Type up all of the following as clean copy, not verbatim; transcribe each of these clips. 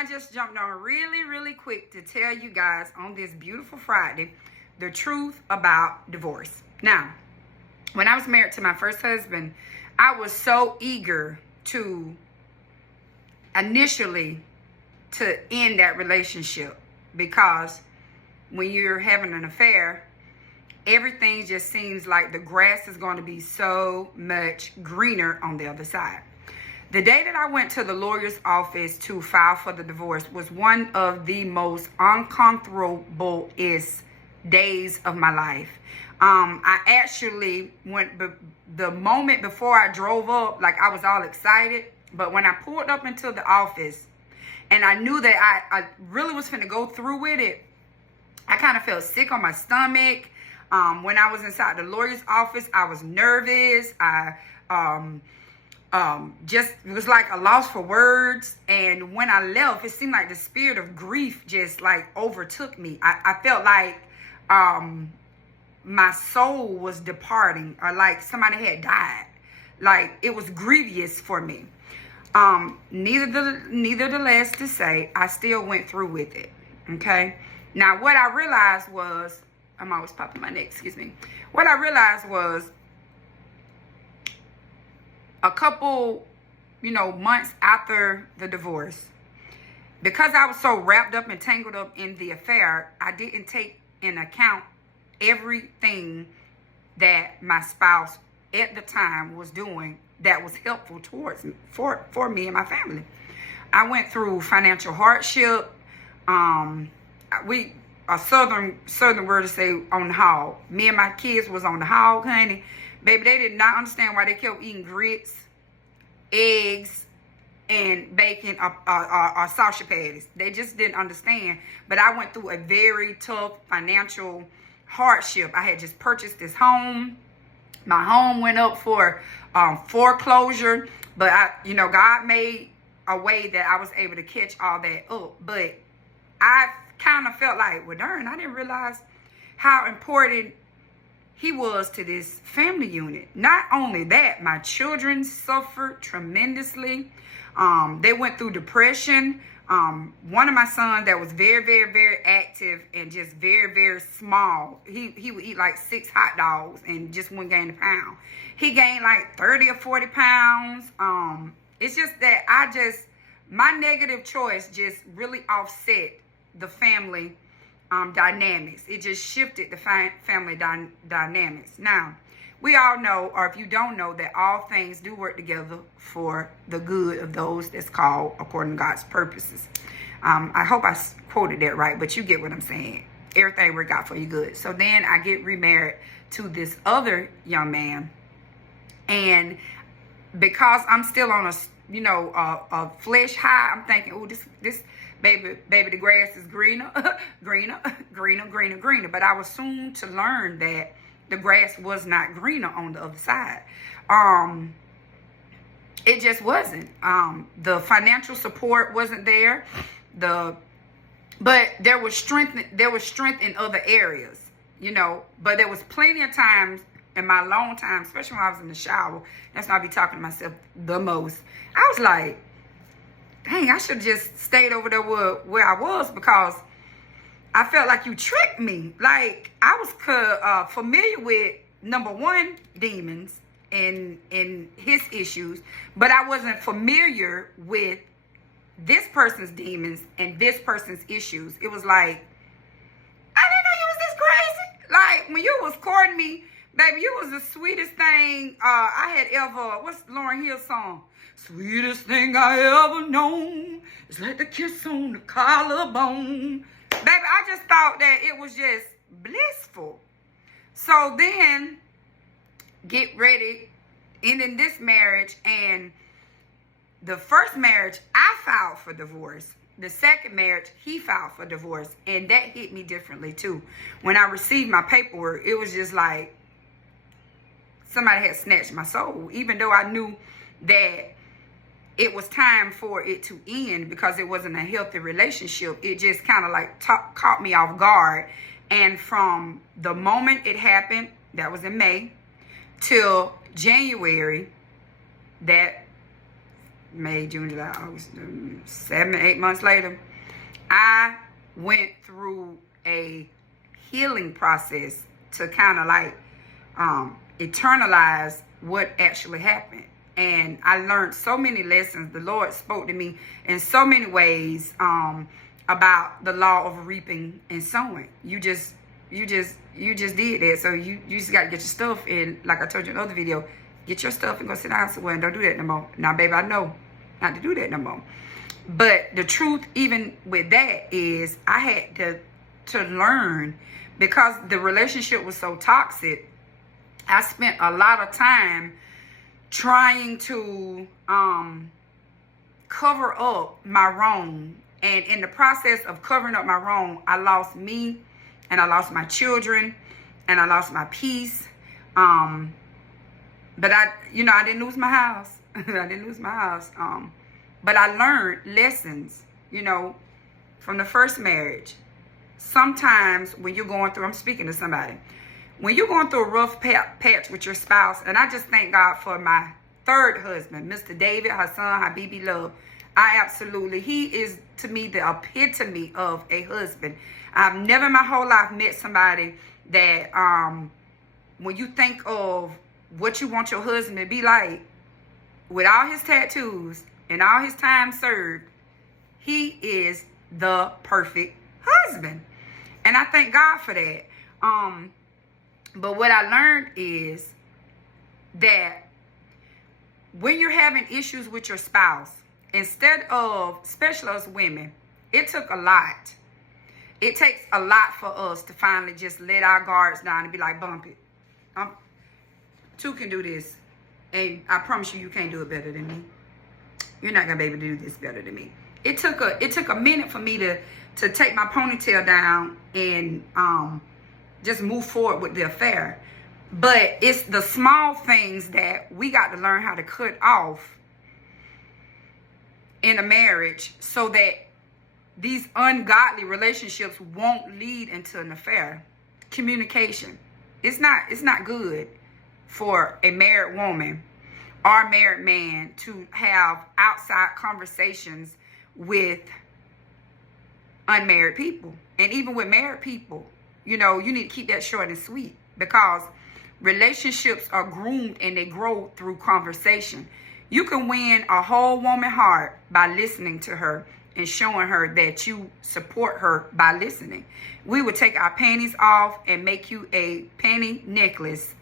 I just jumped on really quick to tell you guys on this beautiful Friday the truth about divorce. Now, when I was married to my first husband, I was so eager to initially to end that relationship, because when you're having an affair, everything just seems like the grass is going to be so much greener on the other side. The day that I went to the lawyer's office to file for the divorce was one of the most uncomfortable days of my life. I actually went, the moment before I drove up, like I was all excited. But when I pulled up into the office and I knew that I really was finna go through with it, I kind of felt sick on my stomach. When I was inside the lawyer's office, I was nervous. Just, it was like a loss for words. And when I left, it seemed like the spirit of grief just like overtook me. I felt like my soul was departing, or like somebody had died. Like it was grievous for me. Nevertheless to say, I still went through with it. Okay. Now what I realized was, I'm always popping my neck, excuse me. What I realized was a couple, months after the divorce, because I was so wrapped up and tangled up in the affair, I didn't take in account everything that my spouse at the time was doing that was helpful towards me, for me and my family. I went through financial hardship. A southern word to say on the hog. Me and my kids was on the hog, honey. Baby, they did not understand why they kept eating grits, eggs, and bacon or sausage patties. They just didn't understand. But I went through a very tough financial hardship. I had just purchased this home. My home went up for foreclosure. But God made a way that I was able to catch all that up. But I kind of felt like, well, darn, I didn't realize how important he was to this family unit. Not only that, my children suffered tremendously. They went through depression. One of my sons that was very active and just very small, he would eat like 6 hot dogs and just wouldn't gain a pound. He gained like 30 or 40 pounds. It's just that my negative choice just really offset the family dynamics. It just shifted the family dynamics. Now, we all know, or if you don't know, that all things do work together for the good of those that's called according to God's purposes. I hope I quoted that right, but you get what I'm saying. Everything worked out for you good. So then I get remarried to this other young man, and because I'm still on a flesh high, I'm thinking, oh, this baby, the grass is greener. But I was soon to learn that the grass was not greener on the other side. It just wasn't. The financial support wasn't there. But there was strength. There was strength in other areas, But there was plenty of times in my long time, especially when I was in the shower. That's when I be talking to myself the most. I was like, dang, I should have just stayed over there where I was, because I felt like you tricked me. Like I was familiar with, number one, demons and his issues, but I wasn't familiar with this person's demons and this person's issues. It was like, I didn't know you was this crazy. Like when you was courting me, baby, you was the sweetest thing I had ever. What's Lauryn Hill's song? Sweetest thing I ever known is like the kiss on the collarbone. Baby, I just thought that it was just blissful. So then, get ready, ending this marriage. And the first marriage, I filed for divorce. The second marriage, he filed for divorce. And that hit me differently too. When I received my paperwork, it was just like somebody had snatched my soul. Even though I knew that it was time for it to end because it wasn't a healthy relationship, it just kind of like caught me off guard. And from the moment it happened, that was in May, till January, that May, June, July, August, 7, 8 months later, I went through a healing process to kind of like eternalize what actually happened. And I learned so many lessons. The Lord spoke to me in so many ways about the law of reaping and sowing. You just did that. So you just got to get your stuff in. Like I told you in another video, get your stuff and go sit down somewhere and don't do that no more. Now, baby, I know not to do that no more. But the truth, even with that, is I had to learn, because the relationship was so toxic. I spent a lot of time trying to cover up my wrong. And in the process of covering up my wrong, I lost me, and I lost my children, and I lost my peace. But I didn't lose my house. I didn't lose my house. But I learned lessons, from the first marriage. Sometimes when you're going through, I'm speaking to somebody, when you're going through a rough patch with your spouse, and I just thank God for my third husband, Mr. David, her son, Habibi Love. He is to me the epitome of a husband. I've never in my whole life met somebody that when you think of what you want your husband to be like, with all his tattoos and all his time served, he is the perfect husband. And I thank God for that. But what I learned is that when you're having issues with your spouse, instead of, especially us women, it took a lot. It takes a lot for us to finally just let our guards down and be like, bump it. Two can do this. And I promise you can't do it better than me. You're not going to be able to do this better than me. It took a minute for me to take my ponytail down and just move forward with the affair. But it's the small things that we got to learn how to cut off in a marriage so that these ungodly relationships won't lead into an affair. Communication. It's not good for a married woman or married man to have outside conversations with unmarried people. And even with married people, you need to keep that short and sweet, because relationships are groomed and they grow through conversation. You can win a whole woman's heart by listening to her and showing her that you support her by listening. We would take our panties off and make you a panty necklace,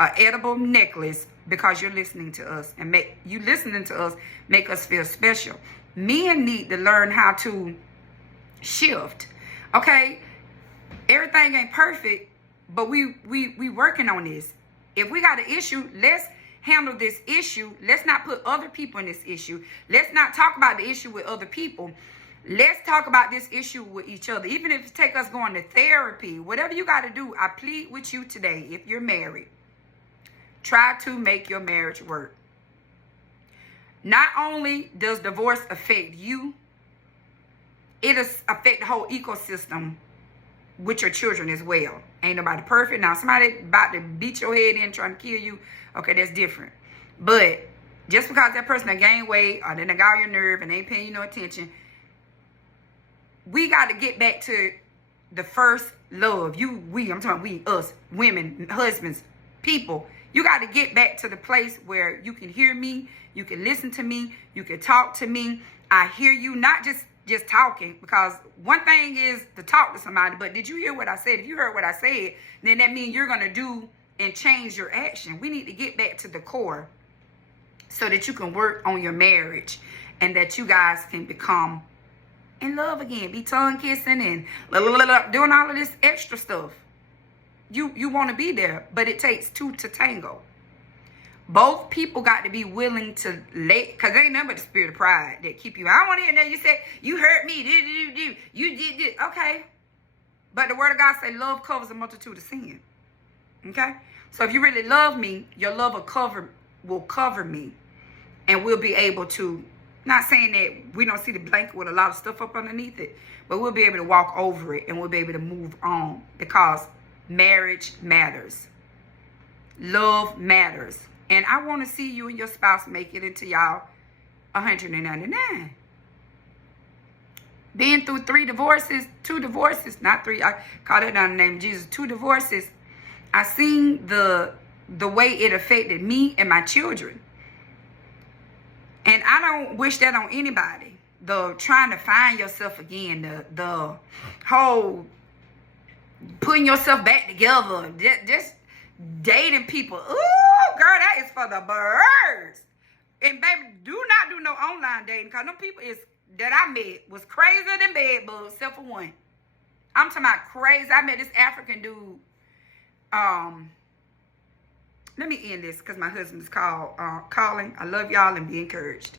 an edible necklace, because you're listening to us, and listening to us make us feel special. Men need to learn how to shift. Okay, everything ain't perfect, but we working on this. If we got an issue, let's handle this issue. Let's not put other people in this issue. Let's not talk about the issue with other people. Let's talk about this issue with each other. Even if it takes us going to therapy, whatever you got to do, I plead with you today, if you're married, try to make your marriage work. Not only does divorce affect you, it affect the whole ecosystem with your children as well. Ain't nobody perfect. Now, somebody about to beat your head in trying to kill you, okay, that's different. But just because that person gained weight or they got your nerve and ain't paying you no attention, we got to get back to the first love. I'm talking we, us, women, husbands, people. You got to get back to the place where you can hear me, you can listen to me, you can talk to me. I hear you, not just talking, because one thing is to talk to somebody, but did you hear what I said? If you heard what I said, then that means you're going to do and change your action. We need to get back to the core so that you can work on your marriage and that you guys can become in love again, be tongue kissing and doing all of this extra stuff. You want to be there, but it takes two to tango. Both people got to be willing to because there ain't nothing but the spirit of pride that keep you. I don't want to hear that. You said, you hurt me. You did this. Okay. But the word of God say love covers a multitude of sin. Okay. So if you really love me, your love will cover me. And we'll be able to, not saying that we don't see the blanket with a lot of stuff up underneath it, but we'll be able to walk over it and we'll be able to move on, because marriage matters. Love matters. And I want to see you and your spouse make it into y'all $199. Been through 2 divorces, not 3. I call that down the name of Jesus. 2 divorces. I seen the way it affected me and my children. And I don't wish that on anybody. The trying to find yourself again, the whole putting yourself back together, just dating people. Ooh, girl, that is for the birds. And baby, do not do no online dating, because them people that I met was crazier than bed bugs, except for one. I'm talking about crazy. I met this African dude. Let me end this because my husband's calling. I love y'all and be encouraged.